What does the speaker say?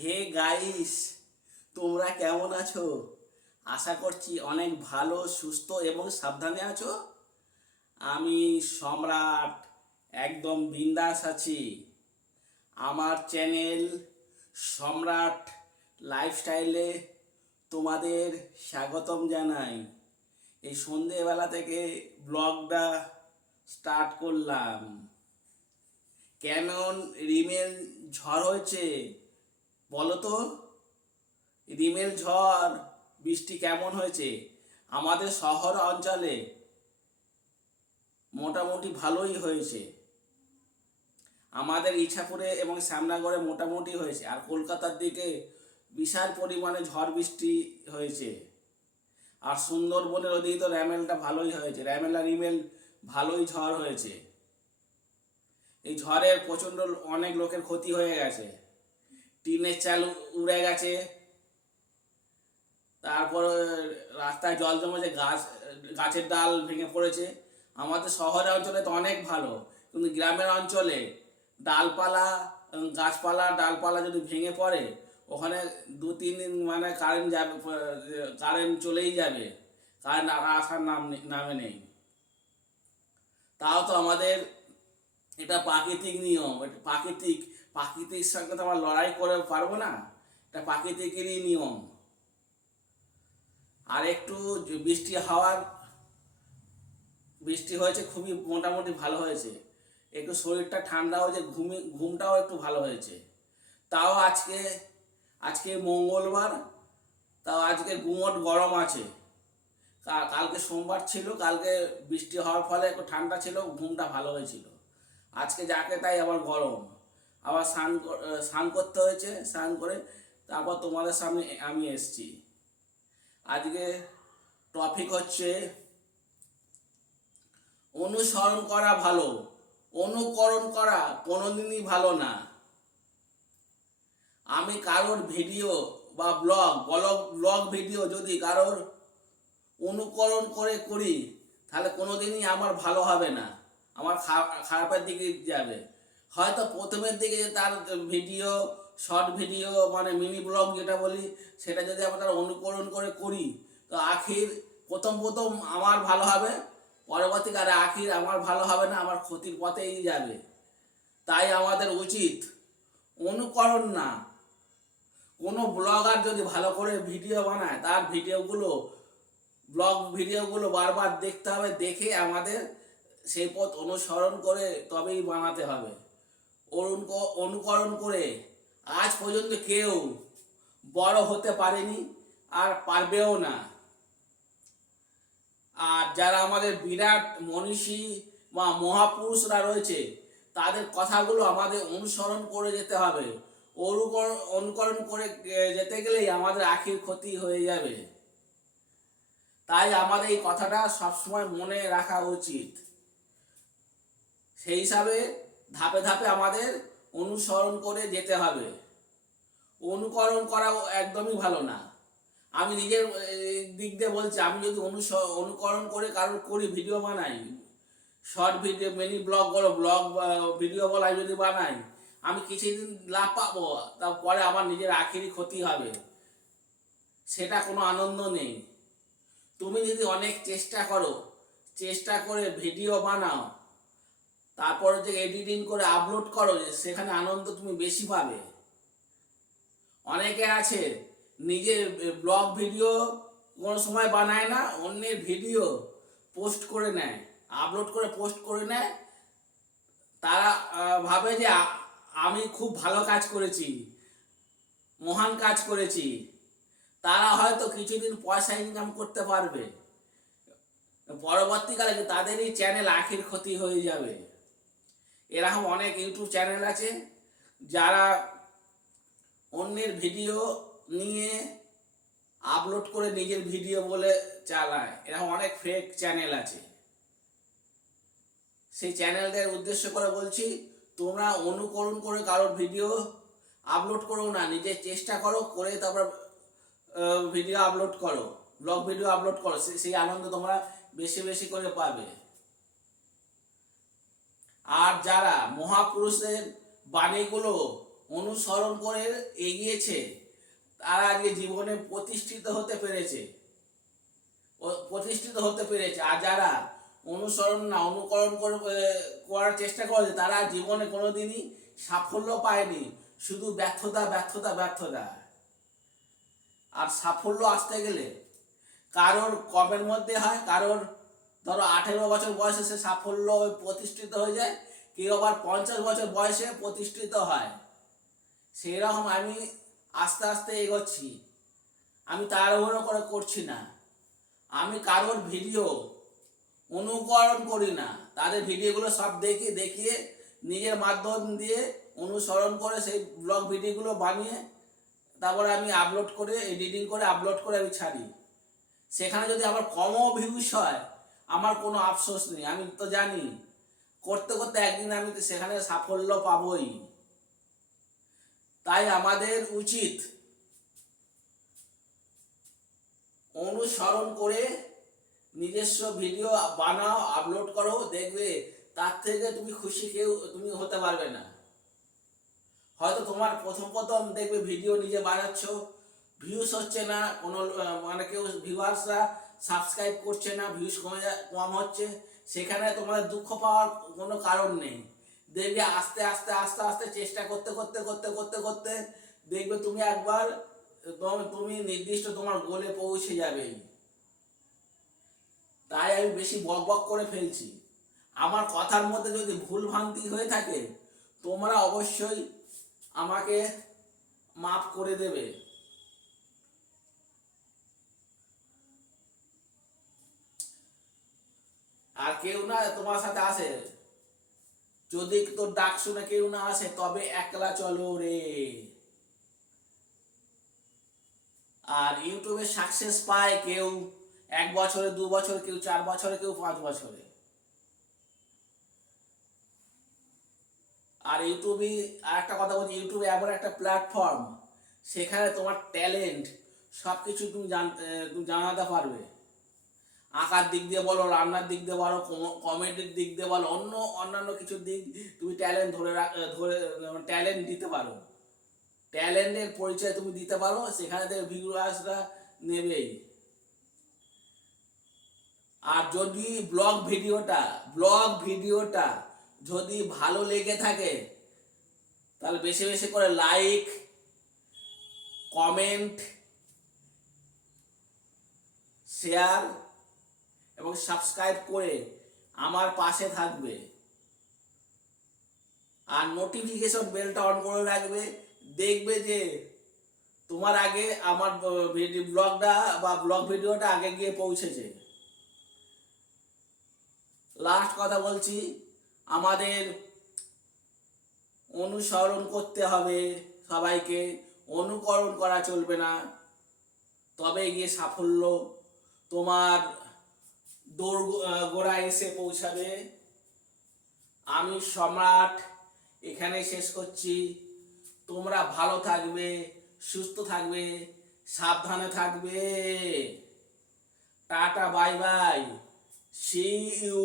Hey guys, তোমরা কেমন আছো? আশা করছি অনেক ভালো, সুস্থ এবং সাবধানে আছো। আমি সম্রাট, একদম বিন্দাস আছি। আমার চ্যানেল সম্রাট লাইফস্টাইলে তোমাদের স্বাগতম জানাই। এই সন্ধেবেলা থেকে ব্লগটা স্টার্ট করলাম। কেমন রিমেল ঝড় হয়েছে? বলো তো রিমেল ঝড়, বৃষ্টি কেমন হয়েছে? আমাদের শহর অঞ্চলে মোটামুটি ভালোই হয়েছে। আমাদের ইছাপুরে এবং শ্যামনগরে মোটামুটি হয়েছে। আর কলকাতার দিকে বিশাল পরিমাণে ঝড়, বৃষ্টি হয়েছে। আর সুন্দরবনের ওদিকে তো র্যামেলটা ভালোই হয়েছে। র্যামেল আর রিমেল ভালোই ঝড় হয়েছে। এই ঝড়ের প্রচণ্ড অনেক লোকের ক্ষতি হয়ে গেছে। টিনের চাল উড়ে গেছে। তারপর রাস্তায় জল জমেছে, গাছ, গাছের ডাল ভেঙে পড়েছে। আমাদের শহরের অঞ্চলে তো অনেক ভালো, কিন্তু গ্রামের অঞ্চলে ডালপালা গাছপালা, ডালপালা যদি ভেঙে পড়ে, ওখানে দু, তিন দিন মানে কারেন্ট যাবে কারেন্ট চলেই যাবে কারেন্ট আসার নাম নামে নেই। তাও তো আমাদের এটা প্রাকৃতিক নিয়ম, এটা প্রাকৃতিক প্রাকৃতিক সঙ্গে তো আমরা লড়াই করে পারব না, এটা প্রাকৃতিকেরই নিয়ম। আর একটু বৃষ্টি হওয়ার, বৃষ্টি হয়েছে খুবই মোটামুটি ভালো হয়েছে। একটু শরীরটা ঠান্ডা হয়েছে, ঘুমি, ঘুমটাও একটু ভালো হয়েছে। তাও আজকে আজকে মঙ্গলবার, তাও আজকে গুমট গরম আছে। কালকে সোমবার ছিল, কালকে বৃষ্টি হওয়ার ফলে একটু ঠান্ডা ছিল, ঘুমটা ভালো হয়েছিল। আজকে যাকে তাই আবার গরম। আবার স্নান স্নান করতে হয়েছে, স্নান করে তারপর তোমাদের সামনে আমি এসছি। আজকে টপিক হচ্ছে অনুসরণ করা ভালো, অনুকরণ করা কোনোদিনই ভালো না। আমি কারোর ভিডিও বা ব্লগ ব্লগ ব্লগ ভিডিও যদি কারোর অনুকরণ করে করি, তাহলে কোনোদিনই আমার ভালো হবে না। আমার খারাপের দিকে যাবে। হয়তো প্রথমের দিকে যে তার ভিডিও শর্ট ভিডিও মানে মিনি ব্লগ যেটা বলি, সেটা যদি আমরা তার অনুকরণ করে করি, তো আখির প্রথম প্রথম আমার ভালো হবে, পরবর্তীকালে আখির আমার ভালো হবে না, আমার ক্ষতির পথেই যাবে। তাই আমাদের উচিত অনুকরণ না। কোনো ব্লগার যদি ভালো করে ভিডিও বানায়, তার ভিডিওগুলো ব্লগ ভিডিওগুলো বারবার দেখতে হবে, দেখে আমাদের সেই পথ অনুসরণ করে তবেই বানাতে হবে। অনুক- অনুকরণ করে আজ পর্যন্ত কেউ বড় হতে পারেনি আর পারবেও না। আর যারা আমাদের বিরাট মনীষী বা মহাপুরুষরা রয়েছে, তাদের কথাগুলো আমাদের অনুসরণ করে যেতে হবে। অনুকরণ অনুকরণ করে যেতে গেলেই আমাদের আখির ক্ষতি হয়ে যাবে। তাই আমাদের এই কথাটা সবসময় মনে রাখা উচিত। সেই হিসাবে ধাপে ধাপে আমাদের অনুসরণ করে যেতে হবে। অনুকরণ করা একদমই ভালো না। আমি নিজের দিক দিয়ে বলছি, আমি যদি অনুস- অনুকরণ করে কারোর করি ভিডিও বানাই শর্ট ভিডিও মিনি ব্লগ বলো ব্লগ ভিডিও বলো আমি যদি বানাই, আমি কিছুদিন লাভ পাবো, তারপরে আমার নিজের আখেরই ক্ষতি হবে। সেটা কোনো আনন্দ নেই। তুমি যদি অনেক চেষ্টা করো, চেষ্টা করে ভিডিও বানাও তারপরে যে এডিটিং করে আপলোড করো, যে সেখানে আনন্দ তুমি বেশি পাবে। অনেকে আছে, নিজের ব্লগ ভিডিও কোনো সময় বানায় না, অন্যের ভিডিও পোস্ট করে নেয়। আপলোড করে পোস্ট করে নেয়। তারা ভাবে যে আমি খুব ভালো কাজ করেছি, মহান কাজ করেছি। তারা হয়তো কিছুদিন পয়সা ইনকাম করতে পারবে। পরবর্তীকালে তাদেরই চ্যানেল আখির ক্ষতি হয়ে যাবে। এরকম অনেক ইউটিউব চ্যানেল আছে, যারা অন্যের ভিডিও নিয়ে আপলোড করে নিজের ভিডিও বলে চালায়। এরকম অনেক ফেক চ্যানেল আছে। সেই চ্যানেলদের উদ্দেশ্য করে বলছি, তোমরা অনুকরণ করে কারোর ভিডিও আপলোড করো না নিজের চেষ্টা করো, করে তারপর ভিডিও আপলোড করো ব্লগ ভিডিও আপলোড করো সেই আনন্দ তোমরা বেশি বেশি করে পাবে। আর যারা মহাপুরুষের বাণীগুলো অনুসরণ করে এগিয়েছে, তারা আজকে জীবনে প্রতিষ্ঠিত হতে পেরেছে। প্রতিষ্ঠিত হতে পেরেছে। আর যারা অনুসরণ না, অনুকরণ করার চেষ্টা করেছে, তারা জীবনে কোনোদিনই সাফল্য পায়নি। শুধু ব্যর্থতা ব্যর্থতা ব্যর্থতা। আর সাফল্য আসতে গেলে কারোর কমের মধ্যে হয়, কারোর ধরো আঠেরো বছর বয়সে সে সাফল্য প্রতিষ্ঠিত হয়ে যায়, কেউ আবার পঞ্চাশ বছর বয়সে প্রতিষ্ঠিত হয়। সেই রকম আমি আস্তে আস্তে এগোচ্ছি। আমি তাড়াহুড়ো করে করছি না। আমি কারোর ভিডিও অনুকরণ করি না। তাদের ভিডিওগুলো সব দেখি, দেখিয়ে নিজের মাধ্যম দিয়ে অনুসরণ করে সেই ব্লগ ভিডিওগুলো বানিয়ে তারপরে আমি আপলোড করে এডিটিং করে আপলোড করে আমি ছাড়ি। সেখানে যদি আমার কমও ভিউস হয় আমার কোনো আফসোস নেই, আমি তো জানি। করতে করতে একদিন আমি তো সেখানে সাফল্য পাবই। তাই আমাদের উচিত অনুসরণ করে নিজস্ব ভিডিও বানাও, আপলোড করো, দেখবে তার থেকে তুমি খুশি কেউ, তুমি হতে পারবে না। হয়তো তোমার প্রথম প্রথম দেখবে ভিডিও নিজে বানাচ্ছ ভিউস হচ্ছে না, কোনো মানে কেউ ভিউয়ার্সরা সাবস্ক্রাইব করছে না ভিউস কমে কম হচ্ছে, সেখানে তোমার দুঃখ পাওয়ার কোনো কারণ নেই। দেখবে আস্তে আস্তে আস্তে আস্তে চেষ্টা করতে করতে করতে করতে করতে দেখবে তুমি একবার তুমি নির্দিষ্ট তোমার গোলে পৌঁছে যাবে। তাই আমি বেশি বক বক করে ফেলছি। আমার কথার মধ্যে যদি ভুল ভ্রান্তি হয়ে থাকে, তোমরা অবশ্যই আমাকে মাফ করে দেবে। আর কেউ না তোমার সাথে আসে যদি তোর ডাক শুনে কেউ না আসে, তবে একলা চলো রে। আর ইউটিউবে সাকসেস পায় কেউ এক বছরে, দু বছরে কেউ, চার বছরে কেউ, পাঁচ বছরে। আর ইউটিউবে, আর একটা কথা বলছি ইউটিউবে এমন একটা প্ল্যাটফর্ম সেখানে তোমার ট্যালেন্ট সব কিছু তুমি জানতে তুমি জানাতে পারবে। আঁকার দিক দিয়ে বলো, রান্নার দিক দিয়ে বলো কমেডির দিক দিয়ে বলো, অন্য, অন্যান্য কিছু দিক তুমি ট্যালেন্ট ধরে ধরে ট্যালেন্ট দিতে পারো। ট্যালেন্টের পরিচয় তুমি দিতে পারো, সেখানে থেকে ভিউয়ার্সরা নেবেই। আর যদি ব্লগ ভিডিওটা ব্লগ ভিডিওটা যদি ভালো লেগে থাকে, তাহলে বেশি বেশি করে লাইক কমেন্ট শেয়ার এবং সাবস্ক্রাইব করে আমার পাশে থাকবে। আর নোটিফিকেশন বেলটা অন করে রাখবে। দেখবে যে তোমার আগে আমার ব্লগটা বা ব্লগ ভিডিওটা আগে গিয়ে পৌঁছেছে। লাস্ট কথা বলছি, আমাদের অনুসরণ করতে হবে সবাইকে। অনুকরণ করা চলবে না। তবে গিয়ে সাফল্য। তোমার দৌড় গোড়ায় এসে পৌঁছাবে। আমি সম্রাট এখানে শেষ করছি। তোমরা ভালো থাকবে, সুস্থ থাকবে, সাবধানে থাকবে। Tata, bye bye. See you